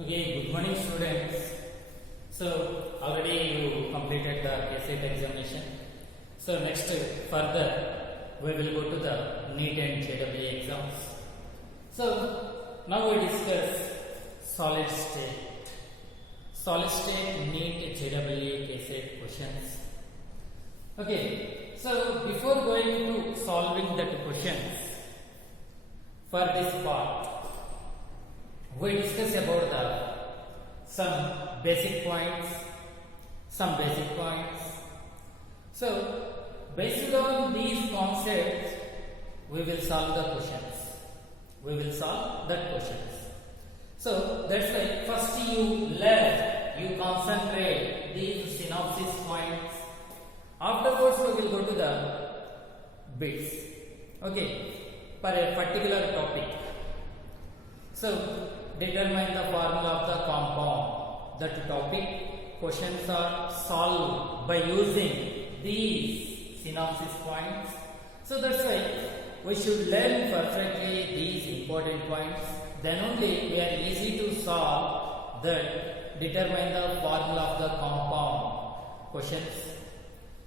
Okay, good morning students. So already you completed the KCET examination. So next further we will go to the NEET and JEE exams. So now we discuss solid state. Solid state NEET, JEE, KCET questions. Okay, so before going to solving that questions for this part, we discuss about some basic points. So based on these concepts, we will solve the questions. So that's why first you learn, you concentrate these synopsis points. Afterwards we will go to the bits. Okay, for a particular topic. So determine the formula of the compound. That topic questions are solved by using these synopsis points. So that's why we should learn perfectly these important points. Then only we are easy to solve that determine the formula of the compound questions.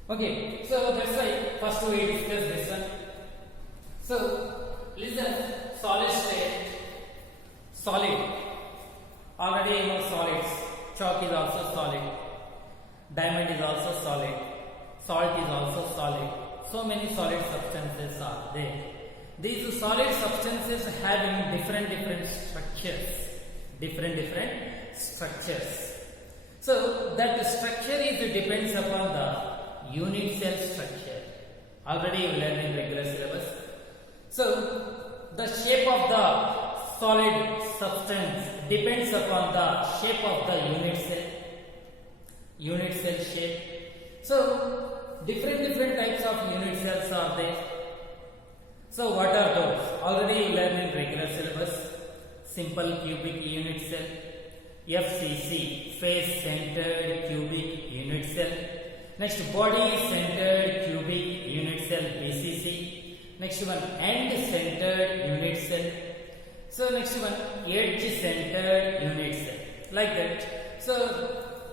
Okay, so that's why first we discuss this one. So listen, solid state. Solid. Already you know solids. Chalk is also solid. Diamond is also solid. Salt is also solid. So many solid substances are there. These solid substances having different structures. So that structure depends upon the unit cell structure. Already you learned in regular syllabus. So the shape of the solid substance depends upon the shape of the unit cell shape. So different types of unit cells are there. So what are those? Already you learned in regular syllabus. Simple cubic unit cell, FCC, face centered cubic unit cell. Next, body centered cubic unit cell, BCC. Next one, end centered unit cell. So next one, edge centered unit cell, like that. So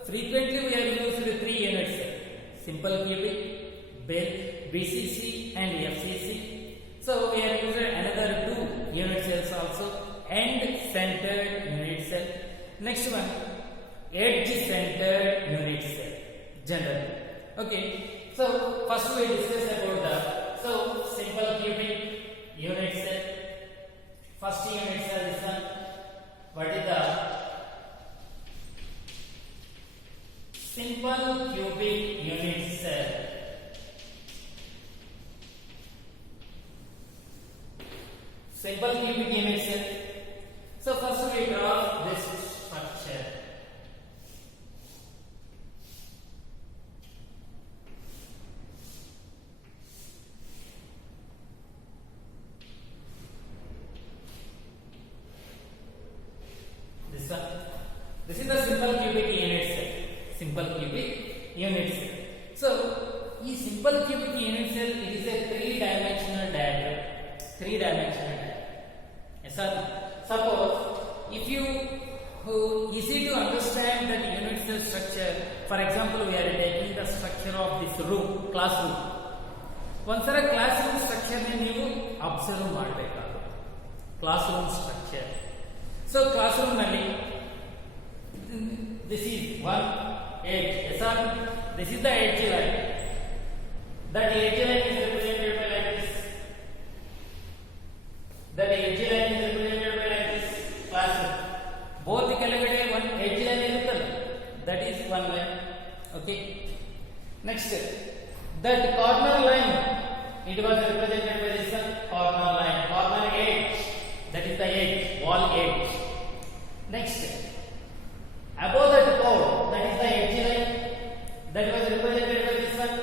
frequently we are used with three unit cells: simple cubic, BCC and FCC. So we are using another two unit cells also: end centered unit cell. Next one, edge centered unit cell, general. Okay. So first we discuss about the simple cubic unit cell. First unit cell is the what is the simple cubic unit cell. Simple cubic unit cell. So first we draw this structure. This is the simple cubic unit cell. So, this simple cubic unit cell, it is a three-dimensional diagram. Yes, sir. Suppose if you easy to understand that unit cell structure. For example, we are taking the structure of this room, classroom. Once classroom structure you observe ಮಾಡಬೇಕಾಗುತ್ತೆ. Classroom structure. So classroom ನಲ್ಲಿ this is one edge. Yes, sir. This is the edge line. That edge line is represented by like this. That edge line is represented by like this. Classroom. Both ಕೆಳಗಡೆ one edge line ಇರುತ್ತಲ್ಲ. That is one line. Okay. Next, that corner line, it was represented by this one corner line, corner edge. That is the edge, wall edge. Next, above that pole, that is the edge line, that was represented by this one.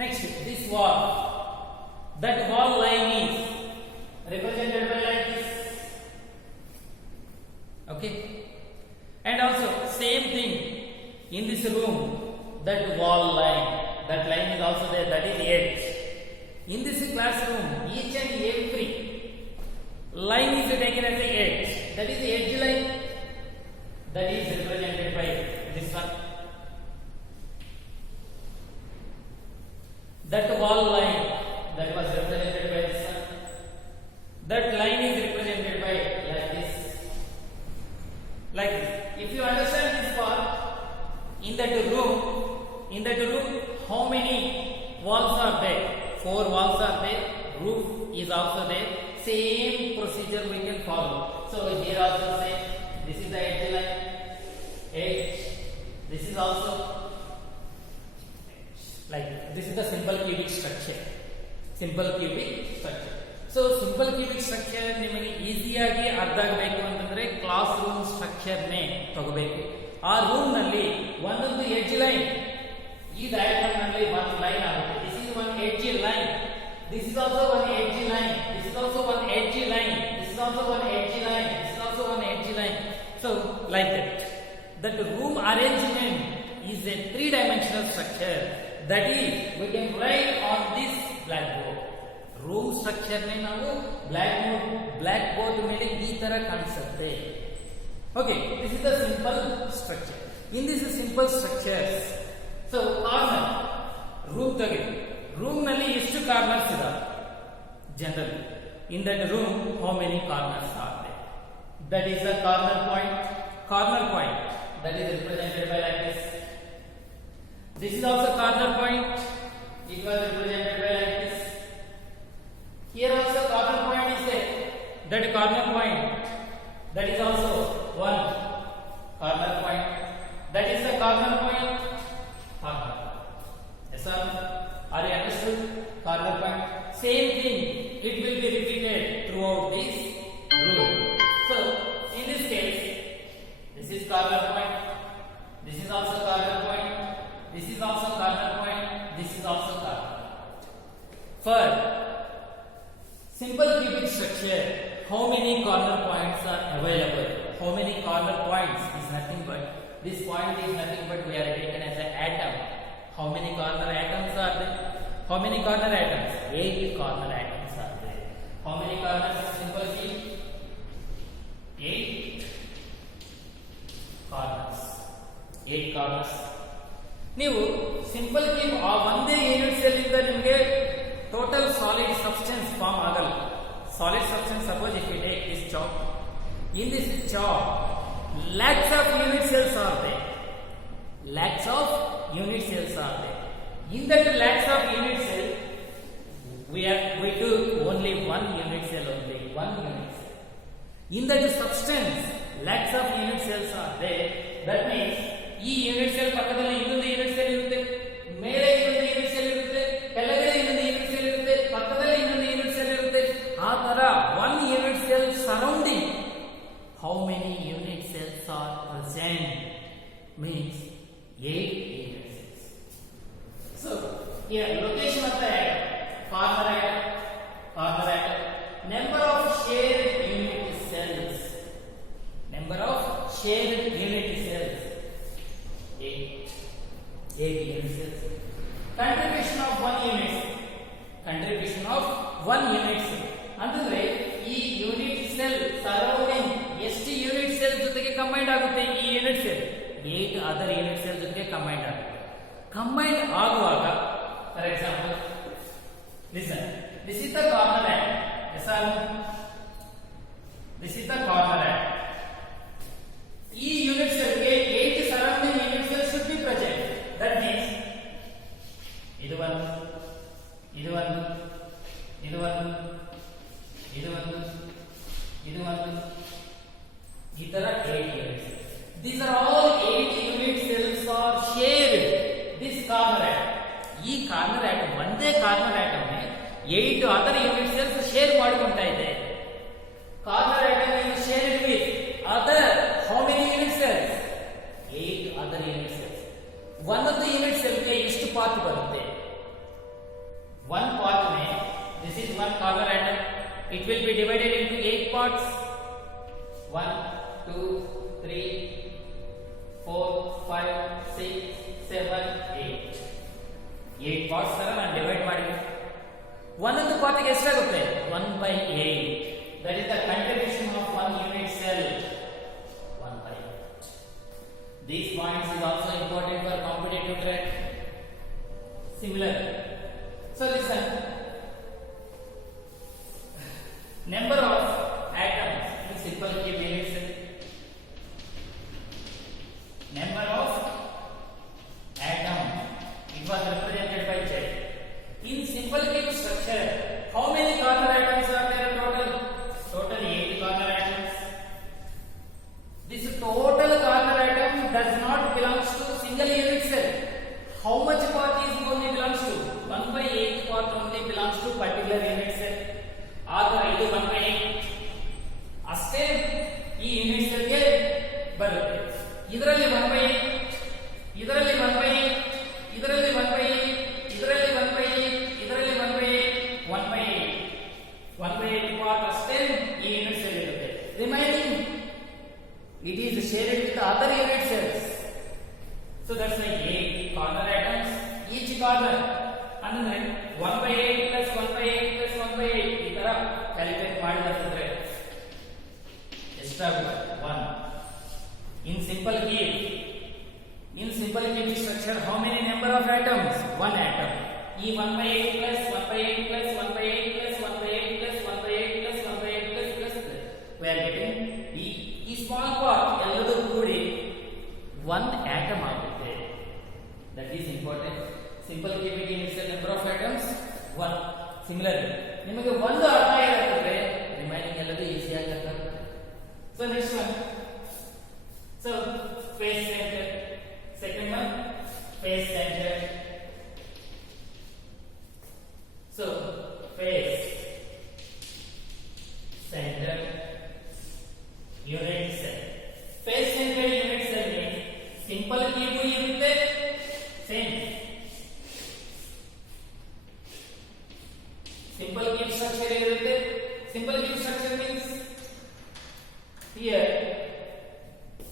Next, this wall, that wall line is represented by like this. Okay, and also same thing in this room, that wall line, that line is also there, that is edge. In this classroom, each and every line is taken as a edge. that is the edge line, that is represented by this one. That wall line, that was represented by this one. That line is represented by like this. Like this. If you understand this part, in that room, how many walls are there? 4 walls are there. Roof is also there. Same procedure we can follow. So here also say this is the edge line, edge. This is also like this is the simple cubic structure. Simple cubic structure. So simple cubic structure ನಿಮಗೆ ಈಸಿಯಾಗಿ ಅರ್ಥ ಆಗಬೇಕು ಅಂತಂದ್ರೆ class room structure ನೇ ತಗೋಬೇಕು. ಆ room ನಲ್ಲಿ ಒಂದೊಂದು ಎಡ್ಜ್ ಲೈನ್ ಈ ಡಯಾಗ್ರಾಮ್ ನಲ್ಲಿ ಒಂದು ಲೈನ್ ಆಗುತ್ತೆ. This is one edge line. This is also one edge line. This is also one edge line. This is also one edge line. This is also one edge line. So like that. That room arrangement is a 3-dimensional structure. That is, we can write on this blackboard. Room structure ne ನಾವು blackboard ಮೇಲೆ ಈ ತರ ಕಾಣಿಸುತ್ತೆ. Okay, this is the simple structure. In this simple structures, so corner room ತೆಗೆದು room ನಲ್ಲಿ ಎಷ್ಟು corners ಇದಾವೆ general in that room how many corners are there that is the corner point that is represented by like this is also corner point, it was represented by like this. Here also corner point is there, that corner point, that is also one corner point, that is the corner point. Yes sir, are you understood? Corner point, same thing, it will be repeated throughout this room. So in this case, this is corner point, this is also corner point, this is also corner point, this is also corner point. For simple cubic structure, how many corner points are available? How many corner points is nothing but, this point is nothing but we are taken as an atom. How many corner atoms are there? How many corner atoms? 8 corner atoms are there. How many corners? Simple cube, 8 corners. 8 corners. ನೀವು simple cube ಆ ಒಂದೇ unit cell ಇಂದ ನಿಮಗೆ total solid substance form ಆಗಲ್ಲ. Solid substance, suppose if you take this chalk, in this chalk lakhs of unit cells are there. Lakhs of unit cells are there. In that lakhs of unit cell, we took only one unit cell only, one unit cell. In that substance, lakhs of unit cells are there. That means ಈ unit cell ಪಕ್ಕದಲ್ಲಿ ಇನ್ನೊಂದು unit cell ಇರುತ್ತೆ, ಮೇಲೆ ಇನ್ನೊಂದು unit cell ಇರುತ್ತೆ, ಕೆಳಗಡೆ ಇನ್ನೊಂದು unit cell ಇರುತ್ತೆ, ಪಕ್ಕದಲ್ಲಿ ಇನ್ನೊಂದು ಯೂನಿಟ್ ಸೆಲ್ ಇರುತ್ತೆ. ಆ ತರ one unit cell surrounding how many unit cells are present means 8 unit cells. So here location of the atom, corner atom, number of shared unit cells, number of shared unit cells, 8 unit cells. Contribution of 1 unit cell ಅಂದ್ರೆ ಈ unit cell surrounding ಎಷ್ಟು unit cell ಜೊತೆಗೆ combined ಆಗುತ್ತೆ? ಈ unit cell 8 other unit cell ಜೊತೆಗೆ combined ಆಗುತ್ತೆ. Combined ಆಗುವಾಗ for example listen, this is the corner atom. Yes or this is the corner atom. ಈ ಯೂನಿಟ್ ಸೆಲ್ಗೆ 8 surrounding unit cell should be present. That means ಇದು ಒಂದು, ಇದು ಒಂದು, ಇದು ಒಂದು, ಇದು ಒಂದು, ಇದು ಒಂದು, ಈ ತರ 8 units. These are all 8 unit cells are shared this corner atom. ಈ ಕಾರ್ನರ್ ಆಟಮ್, ಒಂದೇ corner atom 8 other unit cells share ಮಾಡ್ಕೊಂತಾ ಇದೆ. Corner atom is shared with other how many unit cells? 8 other unit cells. ಒಂದೊಂದು unit ಸೆಲ್ಗೆ ಎಷ್ಟು part ಬರುತ್ತೆ? one part में this is one corner atom. It will be divided into 8 parts. 1, 2, 3, 4, 5, 6, 7, 8. 8 parts ತರ ನಾನು divide ಮಾಡಿ ಒಂದೊಂದು ಪಾರ್ಟಿಗೆ ಎಷ್ಟಾಗುತ್ತೆ? 1/8. that is the contribution of one unit cell 1 by 8. These points is also important for competitive track. Similar. So listen, number of atoms in simple cube unit cell. Number of atoms, it was represented by Z. In simple cube structure, how many corner atoms are there total? Total 8 corner atoms. This total corner atom does not belong to single unit cell. How much part is only belongs to? 1 by 8 part only belongs to particular unit cell. ಆಗ ಇದು 1 by 8 ಅಷ್ಟೇ ಈ unit ಸೆಲ್ಗೆ ಬರುತ್ತೆ. ಇದರಲ್ಲಿ 1 by 8, ಇದರಲ್ಲಿ 1 by 8, ಇದರಲ್ಲಿ 1 by 8, ಇದರಲ್ಲಿ 1 by 8, ಇದರಲ್ಲಿ 1 by 8, 1 by 8, 1 by 8 part ಅಷ್ಟೇ ಈ ಯೂನಿಟ್ ಸೆಲ್ ಇರುತ್ತೆ. Remaining it is shared with the other unit cells. So that's like 8 corner atoms each corner. ಅಂದ್ರೆ 1 by 8 plus 1 by 8 plus 1 by 8 ಈ ತರ ಕ್ಯಾಲ್ಕುಲೇಟ್ ಮಾಡಿದ್ರೆ ಎಷ್ಟಾಗುತ್ತೆ? 1. In simple cube structure, how many number of atoms? 1 atom. ಈ 1 by 8 plus 1 by 8 plus 1 by 8 plus 1 by 8 plus 1 by 8 plus 1 by 8 plus we are getting ಈ small part ಎಲ್ಲದೂ ಕೂಡಿ 1 atom ಆಗುತ್ತೆ. That is important. Simple cubic unit cell number of atoms 1. Similarly, ನಿಮಗೆ ಒಂದು ಅರ್ಥ ಇರುತ್ತೆ, remaining ಎಲ್ಲದೂ ಈಸಿಯಾಗಿ ಅರ್ಥ ಆಗುತ್ತೆ. So next one. So face center. Second one, face center. So face center unit cell. Face center unit cell means simple cube ಇರುತ್ತೆ, same. Simple cube structure ಇರುತ್ತೆ. Simple cube structure means here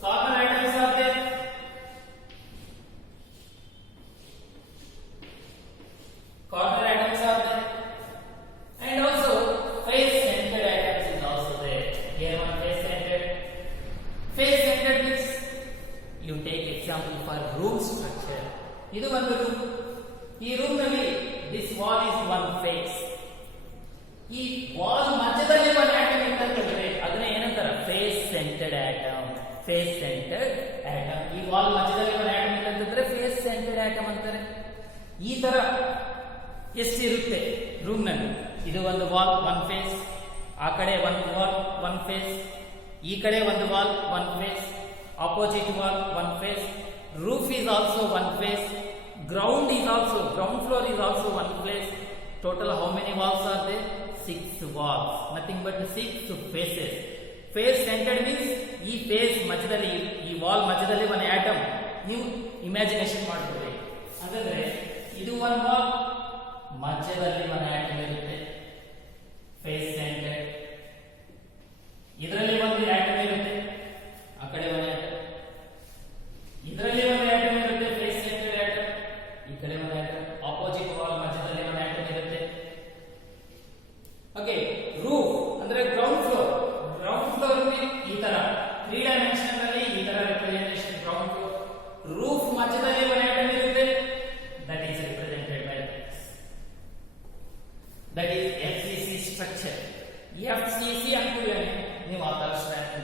corner atoms are there. Corner atoms are there. And also face centered atoms is also there. Here one face centered. Face centered means you take example for room structure. ಇದು ಒಂದು room. ಈ room ನಲ್ಲಿ this wall is one face. ಈ wall ಮಧ್ಯದಲ್ಲಿ ಒಂದು atom ಇರ್ತದೆ, ಅದನ್ನ ಏನಂತಾರೆ? Face centered atom. Face centered atom. ಈ ವಾಲ್ ಮಧ್ಯದಲ್ಲಿ ಒಂದು ಆಟಮ್ ಇರ್ತಂದ್ರೆ ಫೇಸ್ ಸೆಂಟರ್ಡ್ ಆಟಮ್ ಅಂತಾರೆ. ಈ ತರ ಎಷ್ಟಿರುತ್ತೆ ರೂಮ್ ನಲ್ಲಿ? ಇದು ಒಂದು ವಾಲ್ ಒನ್ ಫೇಸ್, ಆ ಕಡೆ ಒಂದು ವಾಲ್ ಒನ್ ಫೇಸ್, ಈ ಕಡೆ ಒಂದು wall one face, opposite wall one face. Roof is also one face. ground floor is also one place. Total how many walls are there? 6 walls. Nothing but 6 faces. Face centered means ಈ face ಮಧ್ಯದಲ್ಲಿ, ಈ wall ಮಧ್ಯದಲ್ಲಿ ಒಂದು atom ನೀವು imagination ಮಾಡ್ಕೊಳ್ಳಿ. ಹಾಗಾದ್ರೆ ಇದು ಒಂದು ವಾಲ್ ಮಧ್ಯದಲ್ಲಿ ಒಂದು ಆಟಮ್ ಇರುತ್ತೆ, ಫೇಸ್ ಸೆಂಟರ್ಡ್. ಇದರಲ್ಲಿ ಒಂದು ಆಟಮ್ ಇರುತ್ತೆ, ಆ ಕಡೆ ಒಂದು ಆಟಮ್. ಇದರಲ್ಲಿ ಒಂದು ಆಟಮ್ ಇರುತ್ತೆ, ಫೇಸ್ ಸೆಂಟರ್ಡ್ ಆಟಮ್. ಈ ಕಡೆ ಒಂದು ಆಟಮ್. ಆಪೋಸಿಟ್ ವಾಲ್ ಮಧ್ಯದಲ್ಲಿ ಒಂದು ಆಟಮ್ ಇರುತ್ತೆ. ಓಕೆ. ರೂಫ್ ಅಂದ್ರೆ ಗ್ರೌಂಡ್ ಫ್ಲೋರ್. ಗ್ರೌಂಡ್ ಫ್ಲೋರ್ ಈ ತರ 3 ಡೈಮೆನ್ಷನ್ ನಲ್ಲಿ ಈ ತರ ರಿಪ್ರೆಸೆಂಟೇಷನ್ ಗ್ರೌಂಡ್ ಫ್ಲೋರ್. ರೂಫ್ ಮಧ್ಯದಲ್ಲಿ ಒಂದು ಆಟಮ್ ಇರುತ್ತೆ, that is represented by this. That is FCC structure. FCC ಅಂತ ನೀವು ಆ ತರ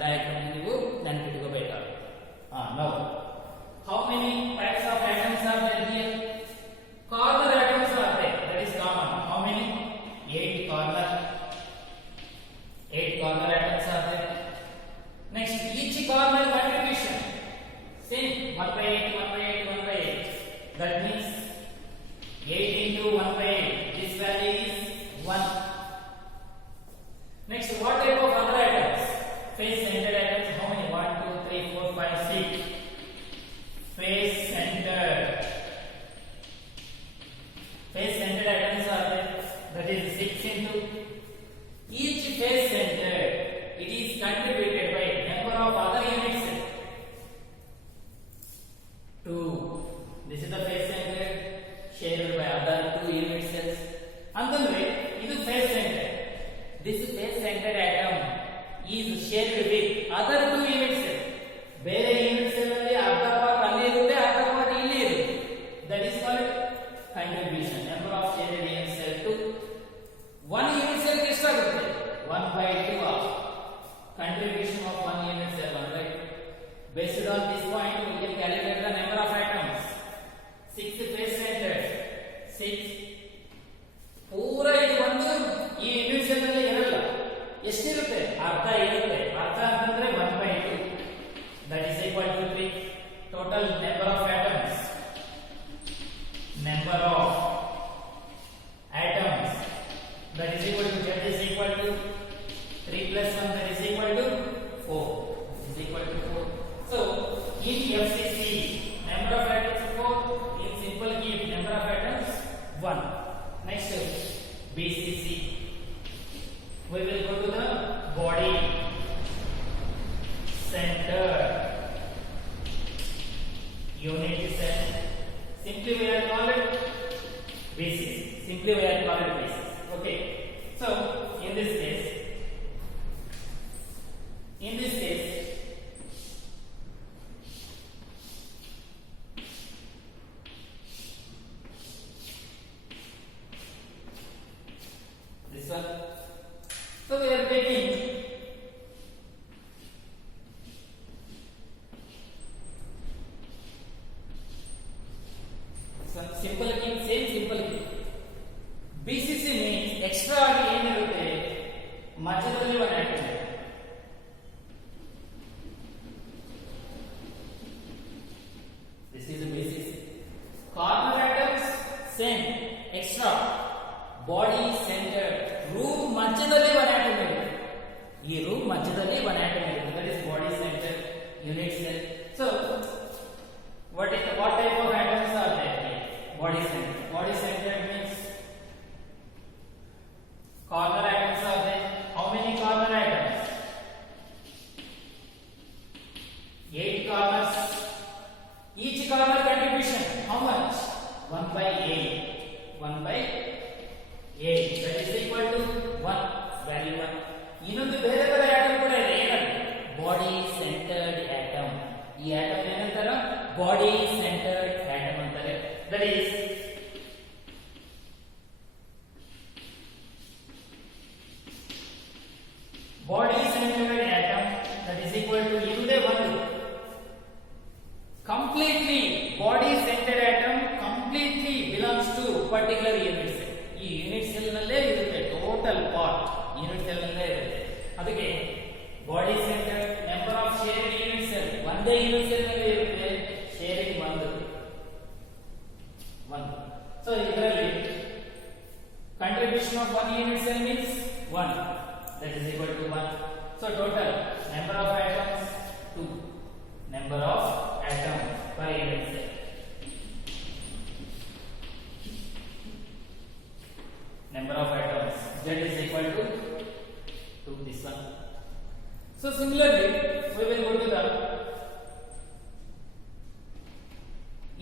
ಡಯಾಗ್ರಾಮ್ ನೀವು ನೆನಪಿಟ್ಕೋಬೇಕಾಗುತ್ತೆ. Now how many types of atoms are there here? that is called contribution. Number of shared unit cell to one unit cell ಎಷ್ಟಾಗುತ್ತೆ 1/2 of contribution of one unit cell 1/2. Based on this point we can calculate the number of atoms. 6 face centered 6 ಪೂರ ಇದು ಒಂದು ಈ unit cell ನಲ್ಲಿ ಇರಲ್ಲ ಎಷ್ಟಿರುತ್ತೆ ಅರ್ಧ ಇರುತ್ತೆ ಅರ್ಧ ಅಂತಂದ್ರೆ 1/2 that is equal to 3 total number of atoms that is equal to z is equal to 3 plus 1 that is equal to 4 is equal to 4. So in FCC number of atoms 4, in simple cube number of atoms 1. Next BCC we will go to the body center unit cell. Simply we are call it BCC. Simply we are call it BCC. Okay. So in this case this one. So we are taking some simple cube, same simple cube. BCC means extra ಆಗಿ ಏನಿರುತ್ತೆ ಮಧ್ಯದಲ್ಲಿ ಒಂದು atom ಇದೆ. This is a BCC. Corner atoms same extra. Body center room ಮಧ್ಯದಲ್ಲಿ ಒಂದು atom ಇದೆ. ಈ room ಮಧ್ಯದಲ್ಲಿ ಒಂದು ಆಟಮ್ ಇದೆ. That is body center unit cell. So what type of atoms are there? Body center. Body center means corner atoms are there. How many corner atoms? 8 corners. Each corner contribution how much? 1/8. 1/8. That is equal to 1. Value 1. ಇನ್ನೊಂದು ಬೇರೆ ಬೇರೆ atom ಕೂಡ ಇದೆ ಏನಂತ body centred atom. ಈ atom ಏನಂತಾರ body centred atom ಅಂತಾರೆ. That is body centered atom that is equal to ಇರುವುದೇ ಒಂದು completely body centered atom completely belongs to particular unit cell. ಈ ಯೂನಿಟ್ ಸೆಲ್ ನಲ್ಲೇ ಇರುತ್ತೆ ಟೋಟಲ್ ಪಾರ್ಟ್ ಯೂನಿಟ್ ಸೆಲ್ ನಲ್ಲೇ ಇರುತ್ತೆ. ಅದಕ್ಕೆ body centered number of sharing unit cell ಒಂದೇ unit cell ನಲ್ಲಿ ಇರುತ್ತೆ ಶೇರಿಂಗ್ ಒಂದು. So ಇದರಲ್ಲಿ contribution of one unit cell means 1. That is equal to 1. So total number of atoms 2. Number of atoms per unit cell. Number of atoms Z is equal to this one. So similarly we will go to the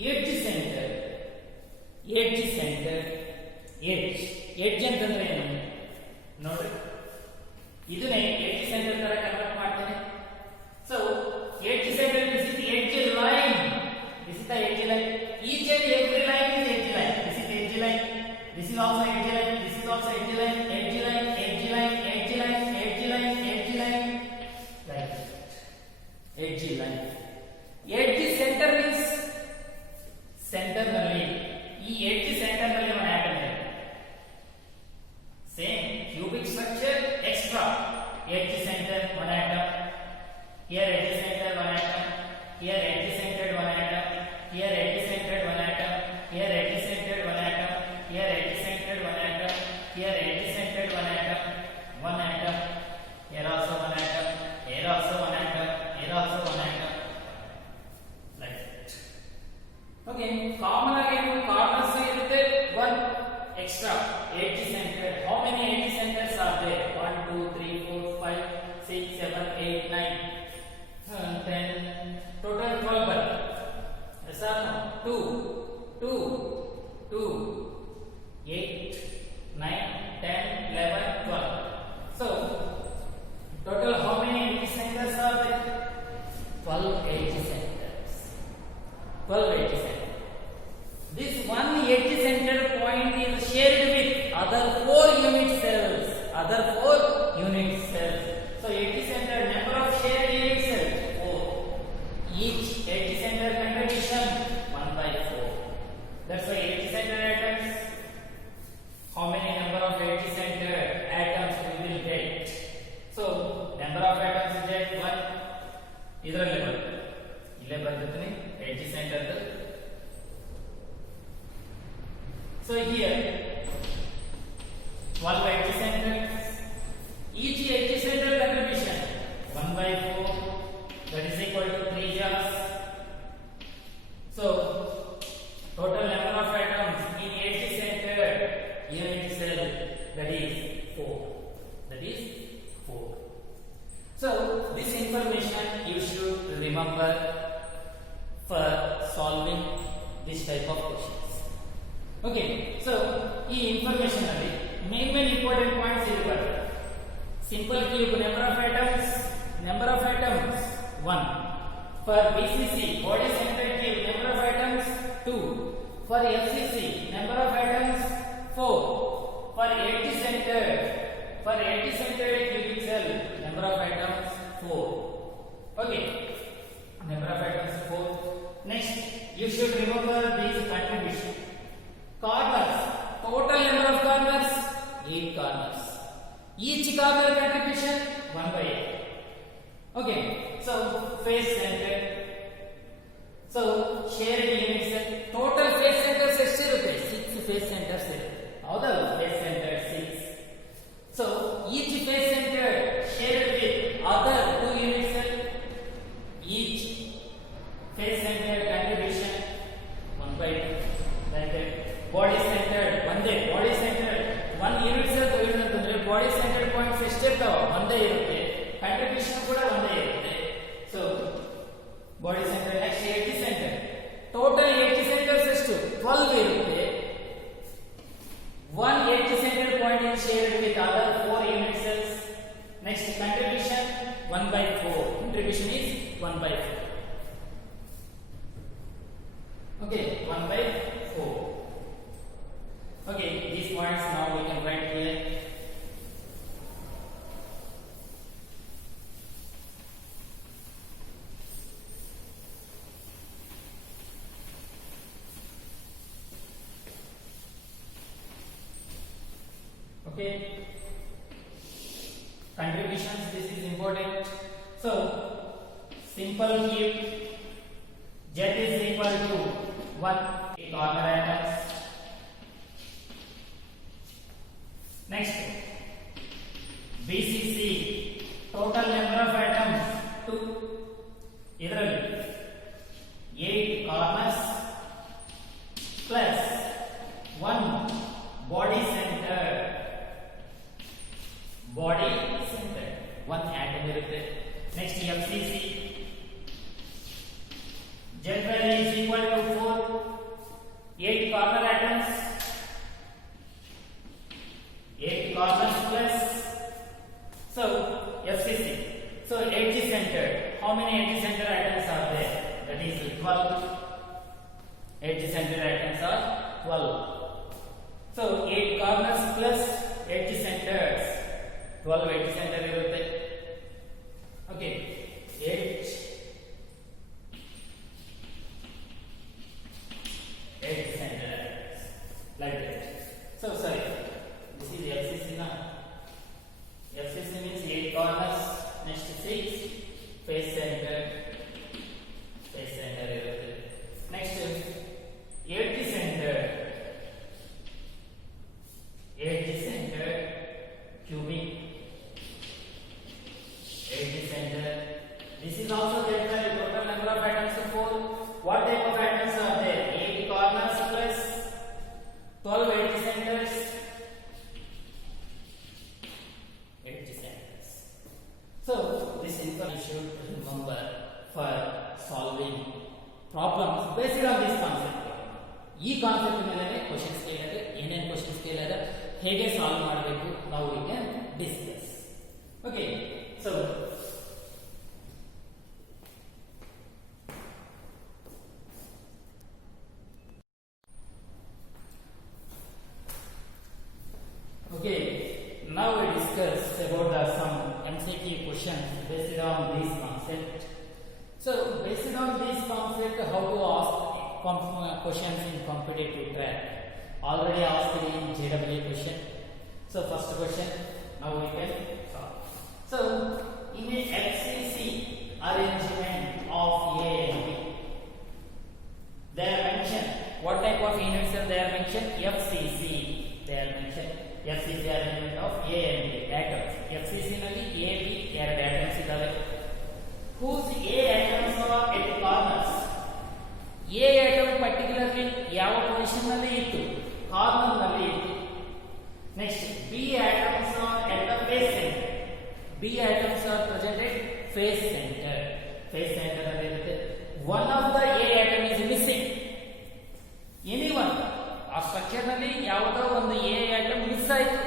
edge center. edge ಅಂತಂದ್ರೆ ಏನು ನೋಡ್ರಿ ಇದನ್ನೇ edge center ತರ convert ಮಾಡ್ತೇನೆ. So edge center this is the edge line. This is the edge line. Each and every line is edge line. This is edge line. This is also edge line. This is also edge line. Edge line. Edge line. Edge line. Edge line. Edge line. Like that. Edge line. Edge center means center ನಲ್ಲಿ ಈ edge center ನಲ್ಲಿ ಒಂದು atom ಇದೆ. Same cubic structure extra edge center one atom. Here edge center one atom. Here edge centered one atom. Here edge centered one atom. Here edge centered one atom. Here edge centered one atom. Here edge centered one atom. One atom. Here also one atom. Here also one atom. Here also one atom. Like that. Okay, common again corners irutte one extra edge center. How many edge centers are there? 1 2 3 4 5 6 7 8 9 10 total 12. Yes or no? 2 2 2 8 9 10 11 12. So total how many edge centers are there? 12 edge centers. 12 edge centers. other 4 unit cells. So 80 center number of shared unit cells 4. Each 80 center contribution 1 by 4. That's why 80 center atoms. How many number of 80 center atoms we will get? So number of atoms is that 1. ಇದರಲ್ಲಿ ಇಲ್ಲೇ ಬರ್ತೀನಿ 80 center. So here 12 80 centers. Each 80 center contribution 1 by 4, that is equal to 3 joules. So total number of atoms in 80 center unit cell, that is 4. That is 4. So this information you should remember for solving this type of questions. Okay, so ಈ information ಅಲ್ಲಿ main important points ಇರಬೇಕು. Simple cube number of atoms 1. For BCC body centered cube number of atoms 2. For FCC number of atoms 4. For 80 centered cubic cell number of atoms 4. Okay, number of atoms 4. Next you should remember these contribution. Corners, total number of corners 8 corners. Each corner contribution 1 by 8. Okay, so face center. So shared unit cell. Total face centers ಎಷ್ಟಿರುತ್ತೆ? 6 face centers ಇರುತ್ತೆ. ಹೌದಲ್ಲ? Face center 6. So each face center shared with other 2 unit cell. Each face center contribution 1 by 2. Like that. Body centered ಒಂದೇ body centered 1 unit cell ತಗೊಳ್ಳೋದಂದ್ರೆ body centered points ಎಷ್ಟಿರ್ತಾವ? ಒಂದೇ ಇರುತ್ತೆ. Contribution ಕೂಡ ಒಂದೇ ಇರುತ್ತೆ. So body centered next 80 center. Total 80 centers ಎಷ್ಟು? 12 ಇರುತ್ತೆ. 1 80 center point is shared with other 4 unit cells. Next contribution 1 by 4. Contribution is 1 by 4. Okay, 1 by 4. Okay, these points now we can write here. Okay, contributions, this is important. So simple cube Z is equal to 1 corner atoms. Next BCC total number of atoms 2. ಇದರಲ್ಲಿ 8 corners plus 1 body center 1 atom ಇರುತ್ತೆ. Next FCC general is equal to 4 8 corner atoms 8 corners plus, so FCC, so 80 center. How many 80 center atoms are there? That is 12. 80 center atoms are 12. So 8 corners plus 80 centers, 12 80 center irutte. Okay, 8 centers like that. So sorry, this is FCC now. FCC means 8 corners. Next 6 face center irutte. Next 80 center cubic 80 center. This is also there for total number of atoms of 4. What type of atoms are there? 8 corners plus 12 80 centers. 80 centers. So this information should remember for solving problems based on this concept. ಈ concept ಮೇಲೆ questions ಕೇಳಿದ್ರೆ ಏನೇನು questions ಕೇಳಿದ್ರೆ ಹೇಗೆ solve ಮಾಡಬೇಕು ನಾವು ಈಗ discuss. Okay, so okay, now we discuss discuss about some MCQ questions based on these concepts. So, based on these concepts, how to ask questions in competitive track. Already asked in JEE question. So, first question, now we can solve. So, in a FCC arrangement of A and B, they are mentioned. What type of unit cell they are mentioned? FCC. They are mentioned. FCC arrangement of A and B atoms. FCC ನಲ್ಲಿ A, B ಎರಡು atoms ಇದಾವೆ. Whose A atoms are at corners. A atom particularly ಯಾವ position ನಲ್ಲಿ ಇತ್ತು? Corner ನಲ್ಲಿ ಇತ್ತು. Next, B atoms are at the face center. B atoms are present at face center. Face center ನಲ್ಲಿ ಇರುತ್ತೆ. One of the A atom is missing. Anyone ಆ structure ನಲ್ಲಿ ಯಾವುದೋ ಒಂದು A atom ಮಿಸ್ ಆಯಿತು.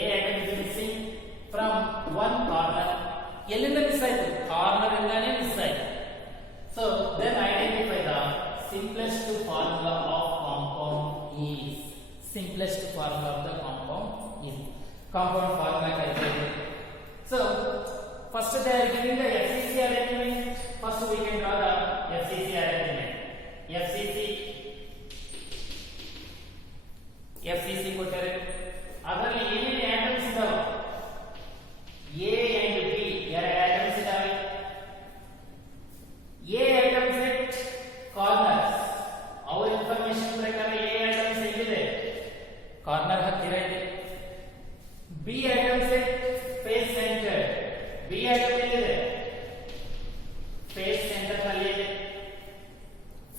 A atom is missing from one corner. ಎಲ್ಲಿಂದ miss ಆಯಿತು? Corner ಇಂದಾನೇ miss ಆಯಿತು. So then identify the simplest formula of compound is. Simplest formula of the compound is. Compound formula calculate. So first they are giving the FCC arrangement. First we can draw the FCC arrangement. FCC ಕೊಟ್ಟರೆ ಅದರಲ್ಲಿ ಏನೇನು atoms ಇದಾವೆ? A and B ಎರಡು atoms ಇದಾವೆ. A atoms at corners. ಅವರ information ಪ್ರಕಾರ A atoms ಎಲ್ಲಿದೆ? Corner ಹತ್ತಿರ ಇದೆ. B atoms at face center. B atom ಎಲ್ಲಿದೆ? face center ನಲ್ಲಿ ಇದೆ.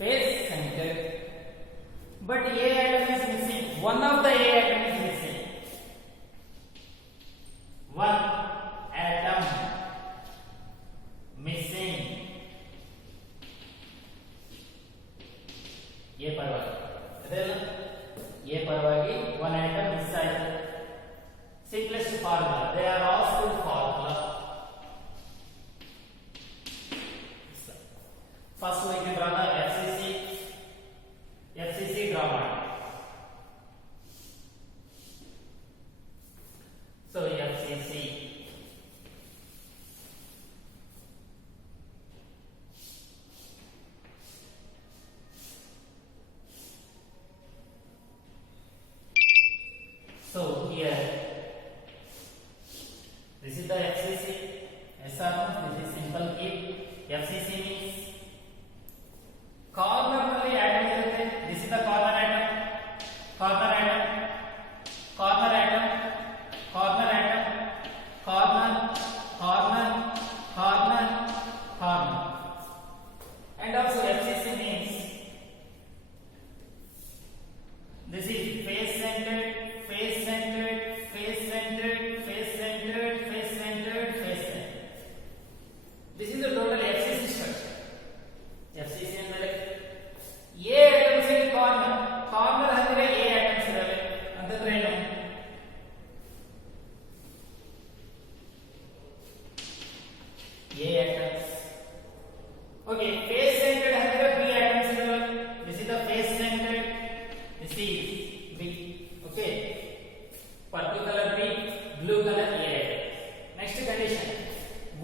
face center. But A atom is missing. One of the A atom is missing. One atom missing. A ಪರವಾಗಿ ಅದೆಲ್ಲ A ಪರವಾಗಿ one atom miss ಆಯಿತು. Simplest formula. They are all full formula. First we can draw the FCC draw ಮಾಡಿ. So FCC so here this is the FCC. Yes or no? This is simple key. FCC means corner ನಲ್ಲಿ atom ಇರುತ್ತೆ. This is the corner atom. Corner atom. Corner atom. Corner atom. Corner. Corner. Corner. Corner. And also FCC means this is face centered, face centered, face centered, face centered, face centered, face centered. This is the total FCC structure. FCC ಅಂದರೆ A atoms in corner. Corner ಅಂದ್ರೆ A atoms ಇದಾವೆ ಅಂತಂದ್ರೆ ಏನು? A atoms. Okay, face centered ಅಂದ್ರೆ B atoms ಇದಾವೆ. This is the face centered. This is B. Okay. Purple color B, blue color A. Next condition.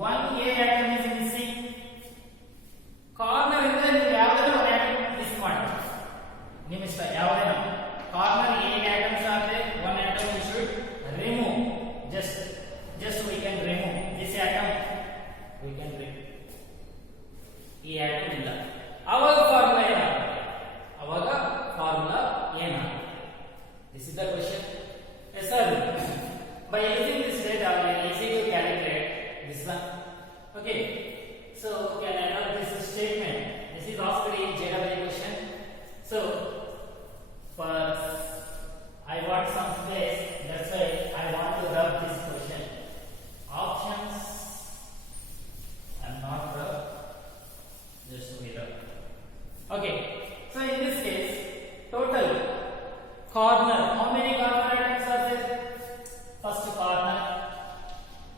One A atom is missing. Corner ಇಂದ ನೀವು ಯಾವುದಾದ್ರೂ ಒಂದು atom miss ಮಾಡಿ. ನಿಮ್ಮ ಇಷ್ಟ ಯಾವುದೇನೋ. Corner A atoms ಆದರೆ one atom we should remove. Just we can remove this atom. We can remove. ಈ atom ಇಲ್ಲ. ಅವಾಗ ಫಾರ್ಮುಲಾ ಏನಾಗುತ್ತೆ? ಅವಾಗ ಫಾರ್ಮುಲಾ ಏನಾಗುತ್ತೆ? This is the question. Yes sir. By using this data we are easy to calculate this one. Okay. So can I rub this statement? This is asked in JEE question. So first I want some space. That's why I want to rub this question. Options and not rub. Just we rub. Okay. So in this case, total corner. How many corner atoms are there? First corner.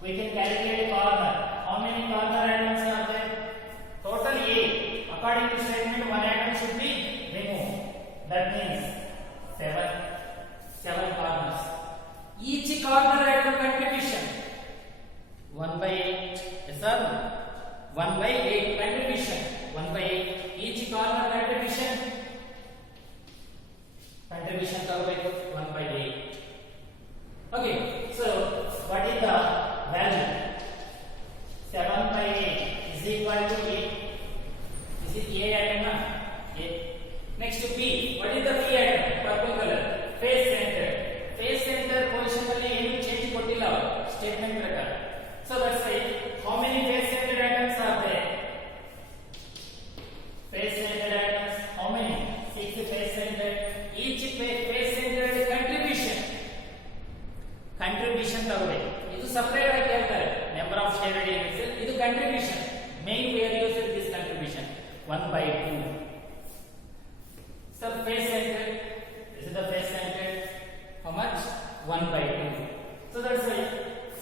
We can calculate corner. How many corner atoms are there? Total A. According to statement, one atom should be removed. That means seven corners. Each corner atom contribution contribution ತಗೋಬೇಕು 1 by 8. Okay, so what is the value? 7 by 8 is equal to 8. This is A item na? A. Next to B. What is the B item? Purple color. Face center. Face center position alli ಏನು change ಕೊಟ್ಟಿಲ್ಲ statement ಪ್ರಕಾರ. So let's say how many face centered items are there? Face centered items, how many? 6 face centered. Each face centered contribution ತಗೋಬೇಕು. ಇದು separate ಆಗಿ ಹೇಳ್ತಾರೆ. Number of shared units. ಇದು contribution. Main we are using this contribution 1 by 2. So face centered. This is the face centered. How much? 1 by 2. So that's why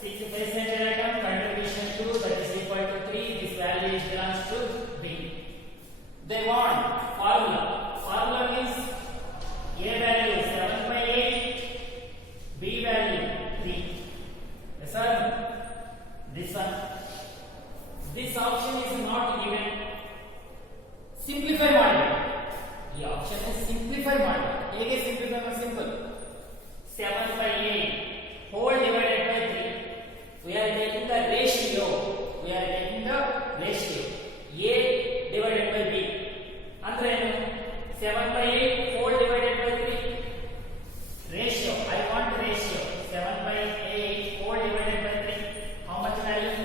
6 face centered item contribution 2 that is equal to 3. This value belongs to B. They want formula. Formula means A value 7 by 8, B value 3. Yes sir. This one. This option is not given. Simplify ಮಾಡಿ. ಈ option is simplify ಮಾಡಿ. ಹೇಗೆ simplify ಮಾಡಿ? Simple. 7 by 8 whole divided by 3. We are taking the ratio. A divided by B. ಅಂದ್ರೆ 7 by 8 whole divided by 3. Ratio. I want ratio. 7 by 8 whole divided by 3. How much value?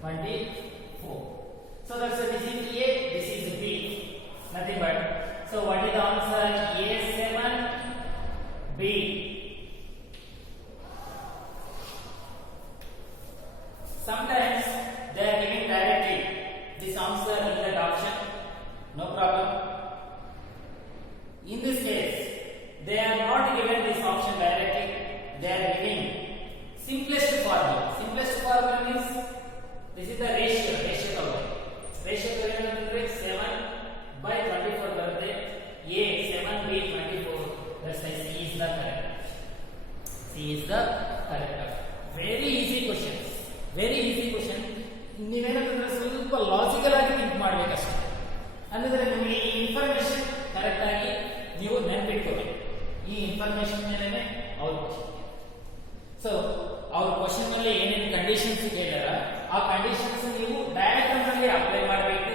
24. So that's this is A, this is B. Nothing but. So what is the answer? A7 B. Sometimes they are giving directly this answer in that option. No problem. In this case, they are not given this option directly. They are giving simplest formula. Simplest formula means this is the ratio. Ratio 7 by 24 birthday. A 7 B 24. That's why C is the correct. Very easy questions. ನೀವೇನಾದ್ರೂ ಸ್ವಲ್ಪ logical ಆಗಿ think ಮಾಡಬೇಕಷ್ಟೇ. ಅಂದ್ರೆ ನಿಮಗೆ ಈ information correct ಆಗಿ ನೀವು ನೆನಪಿಟ್ಕೋಬೇಕು. ಈ information ಮೇಲೆ ಅವ್ರು ಸೊ ಅವ್ರ ಕ್ವಶನ್ ಅಲ್ಲಿ ಏನೇನು ಕಂಡೀಷನ್ಸ್ ಕೇಳ್ಯಾರ ಆ ಕಂಡೀಷನ್ಸ್ ನೀವು ಡಯಾಗ್ರಾಮ್ ಅಲ್ಲಿ ಅಪ್ಲೈ ಮಾಡಬೇಕು.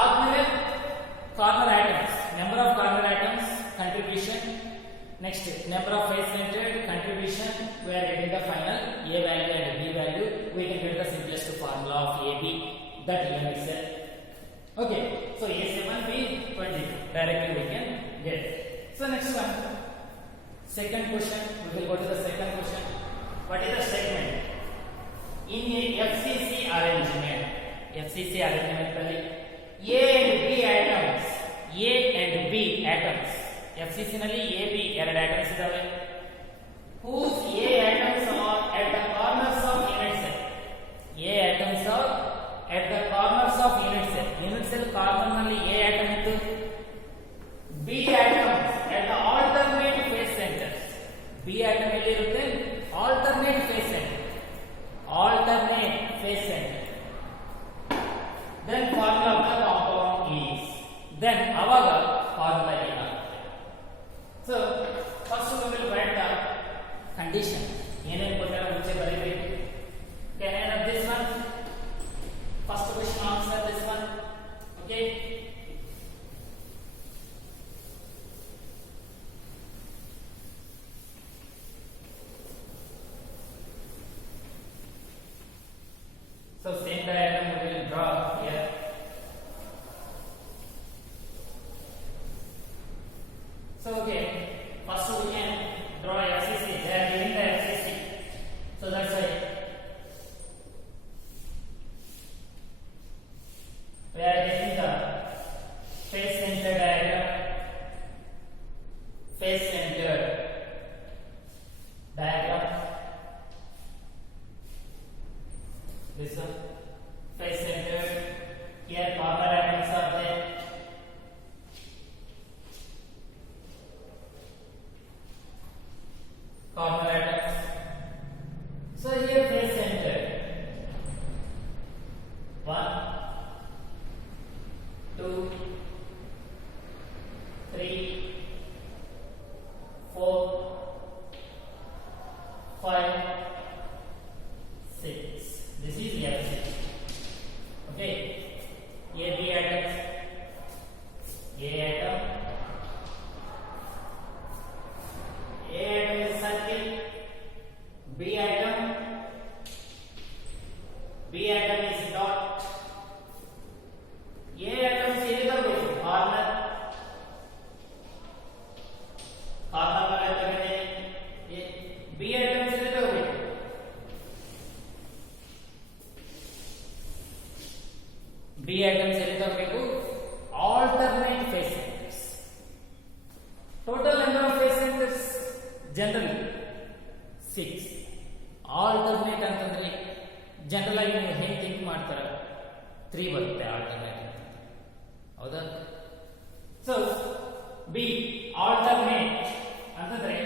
ಆದ್ಮೇಲೆ corner items, number of corner items, contribution, next number of face centered, contribution, we are getting the final A value and B value. We can get the simplest formula of AB, that unit cell. Okay, so A7 B 20 directly we can get. So next one, second question. We will go to the second question. What is the statement? In a FCC arrangement ಅಲ್ಲಿ A and B atoms FCC ನಲ್ಲಿ A B ಎರಡು items ಇದಾವೆ. whose A atoms are at the corners of unit cell. A atoms are at the corners of unit cell. Unit cell corner ನಲ್ಲಿ A atom ಇತ್ತು. B atoms at the alternate face centers. B atom ಎಲ್ಲಿ ಇರುತ್ತೆ? alternate face center. Then formula of the compound is. Then ಅವಾಗ formula ಏನಾಗುತ್ತೆ? So first we will write the condition. ಏನೇನು ಕೊಟ್ಟಾರ ಮುಂಚೆ ಬರೀಬೇಕು. Can I have this one? First question answer this one. Okay. So same diagram we will draw here. So okay, first we can draw FCC. They are giving the FCC. So that's why we are getting the face center diagram. Face center diagram. This one, face center. Here corner atoms are there. 3, 4, 5, 6. This is F6. Okay. AB atoms. A atom. A atom is circle. B atom. B atom is dot. A atom is corner. B atom is B atoms alternate phase centers. Total number of phase centers generally 6. Alternate ಅಂತಂದ್ರೆ general ಆಗಿ ನೀವು ಹೇಗೆ think ಮಾಡ್ತಾರೆ 3 ಬರುತ್ತೆ alternate ಅಂತ ಹೌದಾ. So B alternate ಅಂತಂದ್ರೆ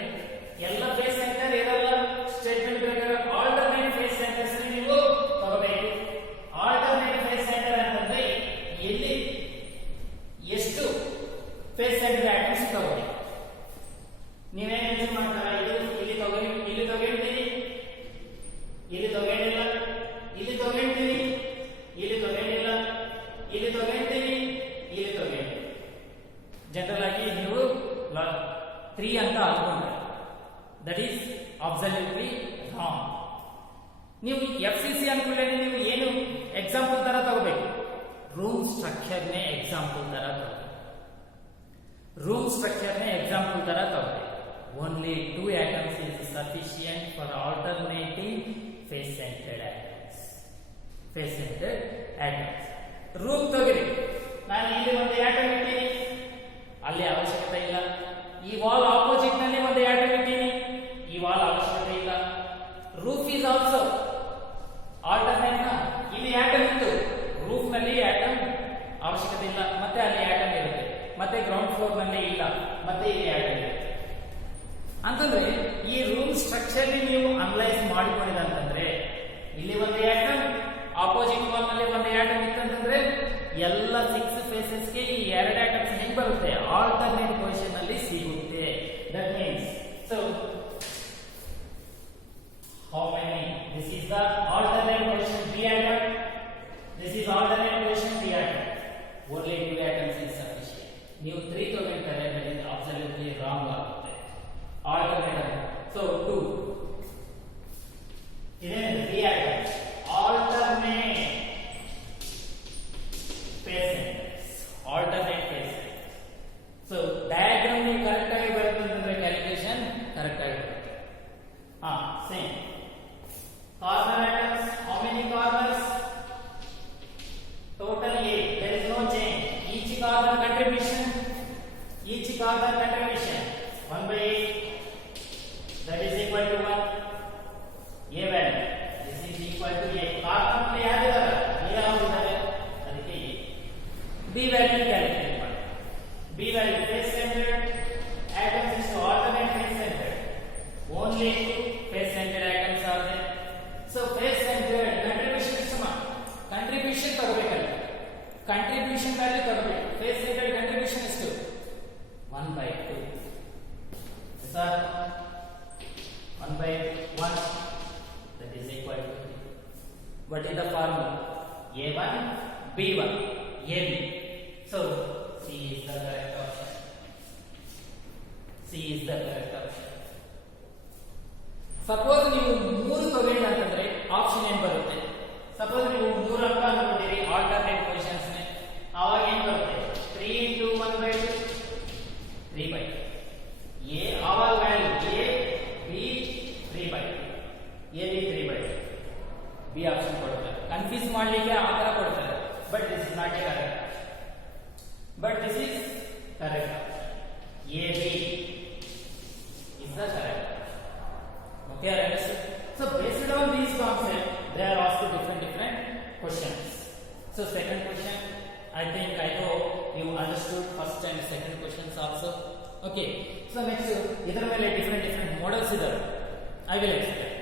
ಎಲ್ಲ ಫೇಸ್ ಸೆಂಟರ್ ಇರಲ್ಲ. ಸ್ಟೇಟ್ಮೆಂಟ್ ಪ್ರಕಾರ alternate phase centers ನೀವು ತಗೋಬೇಕು. alternate phase center ಅಂತಂದ್ರೆ ಎಲ್ಲಿ ಎಷ್ಟು ಫೇಸ್ ಸೆಂಟರ್ ಆಟಮ್ಸ್ ತಗೊಳ್ಳಿ. ನೀವೇನ್ ಯೋಚನೆ ಮಾಡ್ತಾರ, ಇದು ಇಲ್ಲಿ ತಗೊಂಡಿದ್ದೀನಿ, ಇಲ್ಲಿ ತಗೊಂಡಿಲ್ಲ, ಇಲ್ಲಿ ತಗೊಂಡಿದ್ದೀನಿ, ಇಲ್ಲಿ ತಗೊಂಡಿಲ್ಲ, ಇಲ್ಲಿ ತಗೊಂಡಿದ್ದೀನಿ, ಇಲ್ಲಿ ತಗೊಂಡಿದ್ದೀನಿ. ಜನರಲ್ ಆಗಿ ನೀವು 3 ಅಂತ ಅನ್ಕೊಂಡ್ರೆ ದಟ್ ಈಸ್ ಅಬ್ಸಲ್ಯೂಟ್ಲಿ ರಾಂಗ್. ನೀವು FCC ಅನ್ಕೊಂಡ್ರೆ ನೀವು ಏನು ಎಕ್ಸಾಂಪಲ್ ತರ ತಗೋಬೇಕು, ರೂಮ್ ಸ್ಟ್ರಕ್ಚರ್ ನೇ ಎಕ್ಸಾಂಪಲ್ ತರ ತಗೋಬೇಕು. ರೂಮ್ ಸ್ಟ್ರಕ್ಚರ್ ನೇ ಎಕ್ಸಾಂಪಲ್ ತರ ತಗೋಬೇಕು. Only 2 atoms is sufficient for alternating face-centered atoms. Face-centered atoms. Room ತಗೊಳ್ಳಿ, ನಾನು ಇಲ್ಲಿ ಒಂದು ಆಟಮ್ ಇದ್ದೀನಿ, ಅಲ್ಲಿ ಅವಶ್ಯಕತೆ ಇಲ್ಲ. ಈ ವಾಲ್ ಆಪೋಸಿಟ್ ನಲ್ಲಿ ಒಂದು ಆಟಮ್ ಇದ್ದೀನಿ, ಈ ವಾಲ್ ಅವಶ್ಯಕತೆ ಇಲ್ಲ. Roof is also alternate. ಇಲ್ಲಿ ಆಟಮ್ ಇತ್ತು, ರೂಫ್ ನಲ್ಲಿ ಆಟಮ್ ಅವಶ್ಯಕತೆ ಇಲ್ಲ, ಮತ್ತೆ ಅಲ್ಲಿ ಆಟಮ್ ಇರುತ್ತೆ. ಮತ್ತೆ ಗ್ರೌಂಡ್ ಫ್ಲೋರ್ ನಲ್ಲಿ ಇಲ್ಲ, ಮತ್ತೆ ಇಲ್ಲಿ ಆಟಮ್ ಇರುತ್ತೆ. ಅಂತಂದ್ರೆ ಈ ರೂಮ್ ಸ್ಟ್ರಕ್ಚರ್ ನೀವು ಅನಲೈಸ್ ಮಾಡಿಕೊಂಡಿದ ಅಂತಂದ್ರೆ ಇಲ್ಲಿ ಒಂದು ಆಟಮ್, ಆಪೋಸಿಟ್ ವಾಲ್ ನಲ್ಲಿ ಒಂದು ಆಟಮ್ ಇತ್ತಂತಂದ್ರೆ ಎಲ್ಲ 6 ಫೇಸಸ್ ಗೆ ಈ 2 ಆಟಮ್ಸ್ ಹೆಂಗ್ ಬರುತ್ತೆ, ಆಲ್ಟರ್ನೇಟ್ ಪೊಸಿಷನ್ ಅಲ್ಲಿ ಸಿಗುತ್ತೆ. That means so how many, this is the alternate position B atom, this is alternate position B atom. Only 2 atoms is sufficient. ನೀವು 3 ತಗೊಂಡ್ರೆ that is absolutely wrong ಆಗುತ್ತೆ. alternate, so 2 ಇದೇನಿದೆ B atom alternate phase centers, alternate phase centers. so diagram ನೀವು correct ಆಗಿ ಬರೆದ್ರೆ calculation correct ಆಗಿ ಬರುತ್ತೆ. Same corner atoms, how many corners? Total 8. There is no change. Each corner contribution 1 by 8, that is equal to 1. A value, this is equal to A. Corner play ಯಾರಿದ್ದಾರೆ, A ಆಗಿದ್ದಾರೆ, ಅದಕ್ಕೆ A. B value calculate ಮಾಡಿ. B value face centered atoms is alternate face centered. Only 2 face centered atoms are there. So face centered contribution is contribution ತಗೋಬೇಕಲ್ಲ, contribution value ತಗೋಬೇಕು. face centered contribution is 1 by 2. Sir, 1 by 1, that is equal to, what is the formula? A1 B1 AB. So C is the correct option. C is the correct option. Suppose ನೀವು 3 ತಗೊಂಡ್ರೆ ಅಂತಂದ್ರೆ option ಏನು ಬರುತ್ತೆ? Suppose ನೀವು 3 ಅಂತ ಅನ್ಕೊಂಡಿರಿ alternate positions ನೇ, ಆವಾಗ ಏನು ಬರುತ್ತೆ? 3 into 1 by 2, 3 by 2. A ಆವಾಗ value A B 3 by 2, A B 3 by 2. B option ಕೊಡ್ತಾರೆ. ಕನ್ಫ್ಯೂಸ್ ಮಾಡಲಿಕ್ಕೆ ಆ ತರ ಕೊಡ್ತಾರೆ, but this is not A correct, but this is correct. A B is the correct. Okay, understood? So based on these concepts, they are asked different questions. So second question, I think I hope you understood first and second questions also. Okay, so next idar mele different models idare, I will explain.